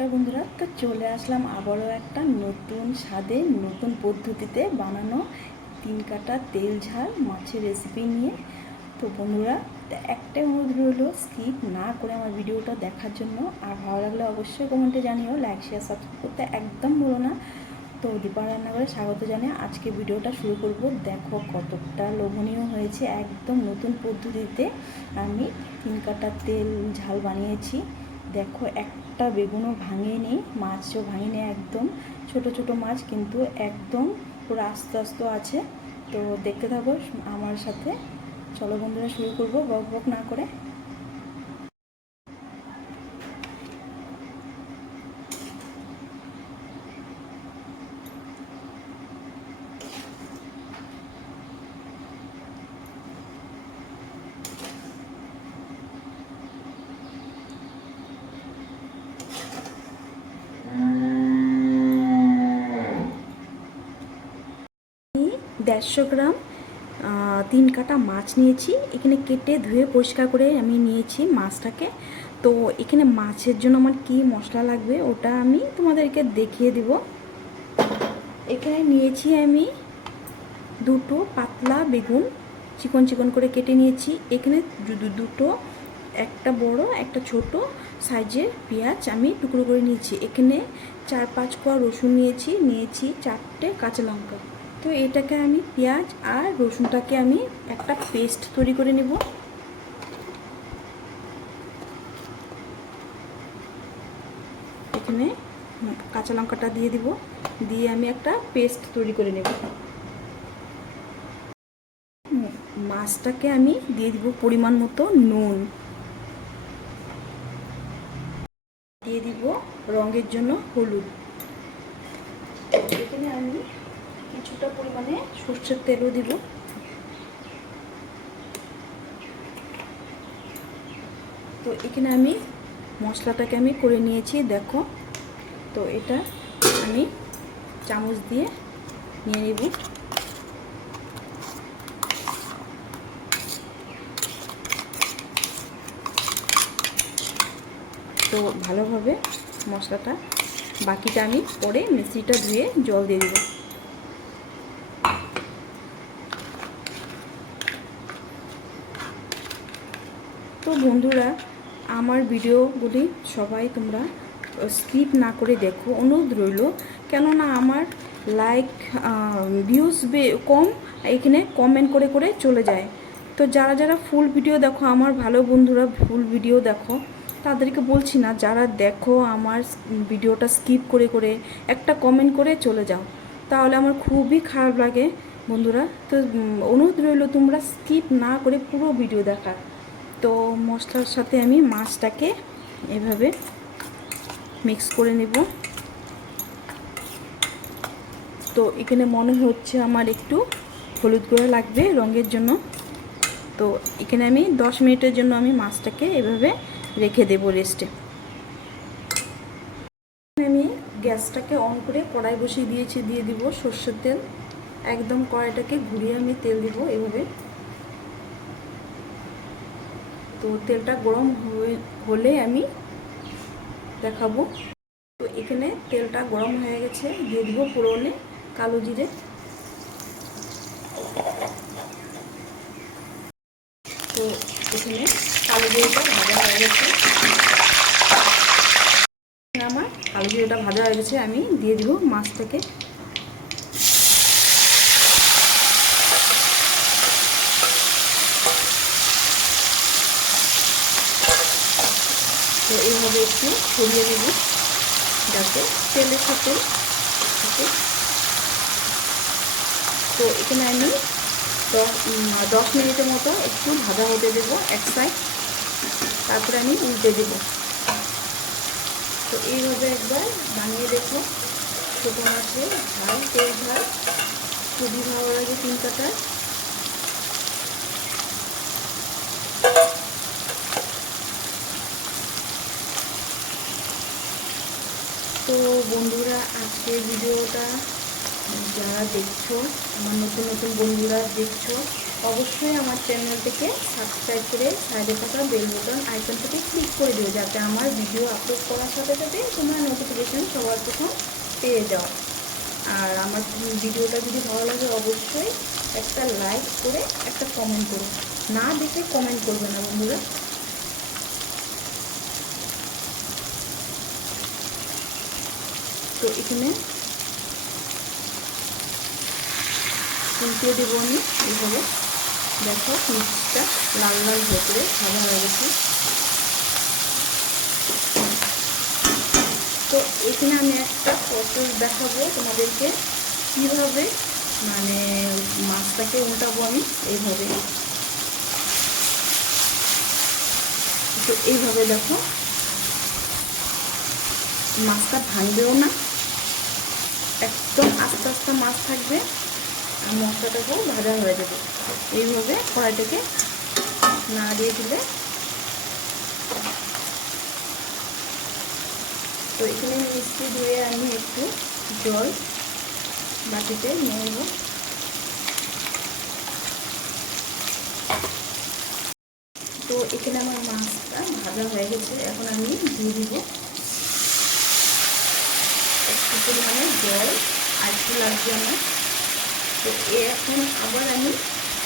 নমস্কার বন্ধুরা। তো চলে আসলাম আবারও একটা নতুন স্বাদে, নতুন পদ্ধতিতে বানানো তিন কাটা তেল ঝাল মাছের রেসিপি নিয়ে। তো বন্ধুরা একটাই অনুরোধ রইল স্কিপ না করে আমার ভিডিওটা দেখার জন্য। আর ভালো লাগলে অবশ্যই কমেন্টে জানিও লাইক শেয়ার সাবস্ক্রাইব করতে একদম ভুলো না। তো দীপা রান্নাঘরে স্বাগত জানিয়ে আজকে ভিডিওটা শুরু করব। দেখো কতটা লোভনীয় হয়েছে একদম নতুন পদ্ধতিতে। আমি তিন কাটা তেল ঝাল বানিয়েছি। দেখো একটা বেগুনও ভাঙেনি মাছও ভাঙেনি একদম। ছোট ছোট মাছ কিন্তু একদম পুরো আস্তে আস্তে আছে। তো দেখতে থাকো আমার সাথে। চলো বন্ধুরা শুরু করব, বক বক না করে। দেড়শো গ্রাম তিন কাটা মাছ নিয়েছি। এখানে কেটে ধুয়ে পরিষ্কার করে আমি নিয়েছি মাছটাকে। তো এখানে মাছের জন্য আমার কি মশলা লাগবে ওটা আমি তোমাদেরকে দেখিয়ে দিব। এখানে নিয়েছি আমি দুটো পাতলা বেগুন, চিকন চিকন করে কেটে নিয়েছি। এখানে দুটো, একটা বড়, একটা ছোট সাইজের পেঁয়াজ আমি টুকরো করে নিয়েছি। এখানে চার পাঁচ কোয়া রসুন নিয়েছি নিয়েছি চারটে কাঁচা লঙ্কা। তো এটাকে আমি পেঁয়াজ আর রসুনটাকে আমি একটা পেস্ট তৈরি করে নেব। এখানে কাঁচা লঙ্কাটা দিয়ে দিব, দিয়ে আমি একটা পেস্ট তৈরি করে নেব। মাছটাকে আমি দিয়ে দিব পরিমাণ মতো নুন। দিয়ে দিব রঙের জন্য হলুদ এখানে আমি কিছুটা পরিমাণে সর্ষের তেলও দিব। তো এখানে আমি মশলাটাকে আমি করে নিয়েছি, দেখো। তো এটা আমি চামচ দিয়ে নিয়ে নেব। তো ভালোভাবে মশলাটা বাকিটা আমি পরে মিষ্টিটা ধুয়ে জল দিয়ে দেবো। তো বন্ধুরা, আমার ভিডিওগুলি সবাই তোমরা স্কিপ না করে দেখো, অনুরোধ রইল। কেননা আমার লাইক ভিউজ কম, এখানে কমেন্ট করে করে চলে যায়। তো যারা যারা ফুল ভিডিও দেখো, আমার ভালো বন্ধুরা ফুল ভিডিও দেখো, তাদেরকে বলছি না, যারা দেখো আমার ভিডিওটা স্কিপ করে করে একটা কমেন্ট করে চলে যাও। তাহলে আমার খুবই খারাপ লাগে বন্ধুরা। তো অনুরোধ রইল তোমরা স্কিপ না করে পুরো ভিডিও দেখার। তো মশলার সাথে আমি মাছটাকে এভাবে মিক্স করে নেব। তো এখানে মনে হচ্ছে আমার একটু হলুদ গুঁড়ো লাগবে রঙের জন্য। তো এখানে আমি দশ মিনিটের জন্য আমি মাছটাকে এভাবে রেখে দেবো রেস্টে আমি গ্যাসটাকে অন করে কড়াই বসিয়ে দিয়েছি, দিয়ে দিব সর্ষের তেল। একদম কড়াইটাকে ঘুরিয়ে আমি তেল দিব এভাবে। তো তেলটা গরম হলে আমি দেখাবো। তো এখানে তেলটা গরম হয়ে গেছে, দিয়ে দিব ফোড়নে কালো জিরে। তো এখানে কালো জিরেটা ভাজা হয়ে গেছে। আমার কালো জিরেটা ভাজা হয়ে গেছে, আমি দিয়ে দিব মাছটাকে। তো এইভাবে একটু ছড়িয়ে দেব যাতে তেলের সাথে তো এখানে আমি দশ মিনিটের মতো একটু ভাজা হতে দেবো এক সাইড তারপরে আমি উল্টে দেবো। তো এইভাবে একবার বানিয়ে দেখো। ছোটো মাছের ঝাল, তেল ঝাল। খুবই ভালো লাগে তিন তো বন্ধুরা, আজকের ভিডিওটা যারা দেখছ, আমার নতুন নতুন বন্ধুরা দেখছ, অবশ্যই আমার চ্যানেলটিকে সাবস্ক্রাইব করে সাইডে থাকা বেল বাটন আইকনটাকে ক্লিক করে দিও, যাতে আমার ভিডিও আপলোড করার সাথে সাথে তোমরা নোটিফিকেশান সবার প্রথম পেয়ে যাও। আর আমার ভিডিওটা যদি ভালো লাগে, অবশ্যই একটা লাইক করে একটা কমেন্ট করো। না দেখে কমেন্ট করবে না বন্ধুরা। তো এখানে উল্টে দেবো আমি এইভাবে। দেখো মিক্সটা লাল লাল ভেতরে সাদা হয়ে গেছে। তো এখানে আমি একটা প্রসেস দেখাবো তোমাদেরকে। কীভাবে? মানে মাছটাকে উল্টাবো আমি এইভাবে। তো এইভাবে দেখো। মাছটা ভাঙবেও না। একদম আস্তে আস্তে মাছ থাকবে আর মশলাটাকেও ভাজা হয়ে যাবে। এইভাবে কড়াইটাকে নাড়িয়ে দিলে। তো এখানে মিষ্টি দিয়ে আমি একটু জল বাটিতে নিয়ে নেব। তো এখানে আমার মাছটা ভাজা হয়ে গেছে। এখন আমি দিয়ে দিব পরিমাণে জল আর একটু লাগবে আমার তো এখন আবার আমি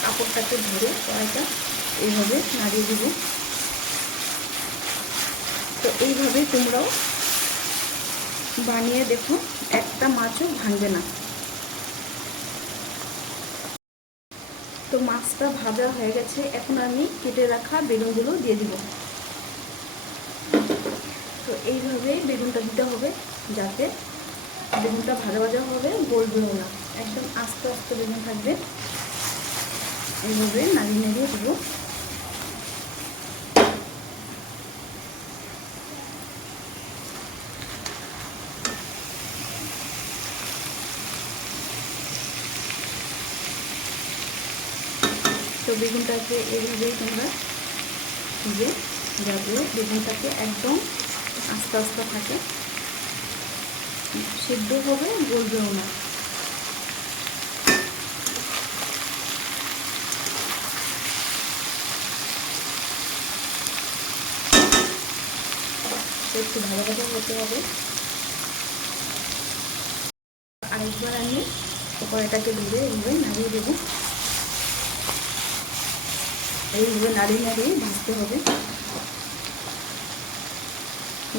কাপড়টাকে ধরে কড়াইটা এইভাবে নাড়িয়ে দিব। তো এইভাবে তোমরাও বানিয়ে দেখো, একটা মাছও ভাঙবে না। তো মাছটা ভাজা হয়ে গেছে, এখন আমি কেটে রাখা বেগুনগুলো দিয়ে দিব। তো এইভাবেই বেগুনটা দিতে হবে যাতে বেগুনটা ভাজা ভাজা হবে গলবেও না। একদম আস্তে আস্তে বেগুন থাকবে। এইভাবে নাড়িয়ে নাড়িয়ে দেবো। তো বেগুনটাকে এইভাবেই তোমরা দিয়ে যাবে বেগুনটাকে একদম আস্তে আস্তে থাকে। সেদ্ধ হবে, গলবেও না। একটু ভালো ভালো হতে হবে। আরেকবার আমি কড়াইটাকে ধরে এইভাবে নাড়িয়ে দেবো। এইভাবে নাড়িয়ে নাড়িয়ে ভাজতে হবে।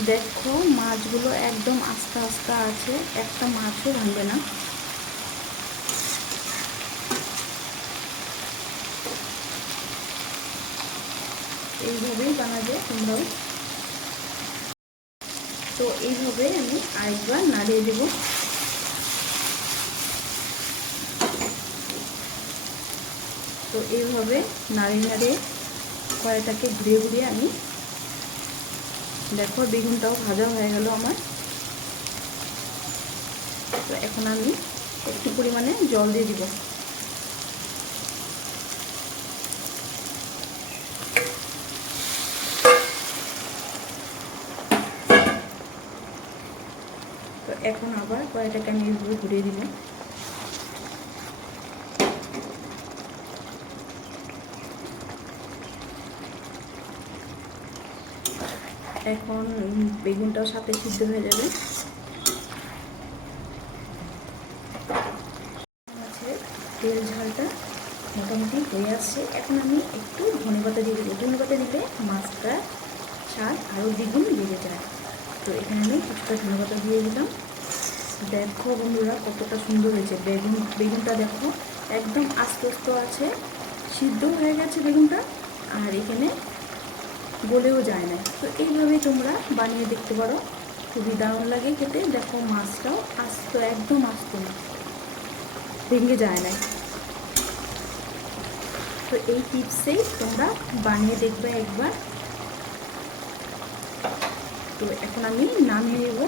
দেখো, মাছগুলো একদম আস্তে আস্তে আছে। একটা মাছও ভাঙবে না। এইভাবেই বানাবে তোমরাও। তো এইভাবে আমি আরেকবার নাড়িয়ে দেব। তো এইভাবে নাড়িয়ে নাড়িয়ে কড়াইটাকে ঘুরিয়ে ঘুরিয়ে আমি দেখো, বেগুনটাও ভাজা হয়ে গেল আমার। তো এখন আমি একটু পরিমাণে জল দিয়ে দিব। তো এখন আবার কড়াইটাকে আমি ঘুরিয়ে দিব। এখন বেগুনটাও সাথে সিদ্ধ হয়ে যাবে। তেল ঝালটা মোটামুটি হয়ে আসছে। এখন আমি একটু ধনে পাতা দিয়ে দেবো। ধনে পাতা দিলে মাছটা স্বাদ আরও দ্বিগুণ বেড়ে যায়। তো এখানে আমি কিছুটা ধনে পাতা দিয়ে দিলাম। দেখো বন্ধুরা কতটা সুন্দর হয়েছে। বেগুন, বেগুনটা দেখো একদম আস্তে আস্তে আছে। সিদ্ধ হয়ে গেছে বেগুনটা। আর এখানে বলেও যায় না। তো এইভাবেই তোমরা বানিয়ে দেখতে পারো। খুবই দারুণ লাগে খেতে। দেখো মাছটাও আস্ত, একদম আস্ত না। ভেঙে যায় না তো এই টিপসেই তোমরা বানিয়ে দেখবে একবার। তো এখন আমি নামিয়ে নেব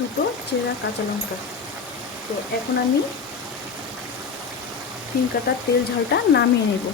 দুটো চেরা কাঁচা লঙ্কা। তো এখন আমি তিন কাটার তেল ঝালটা নামিয়ে নেব।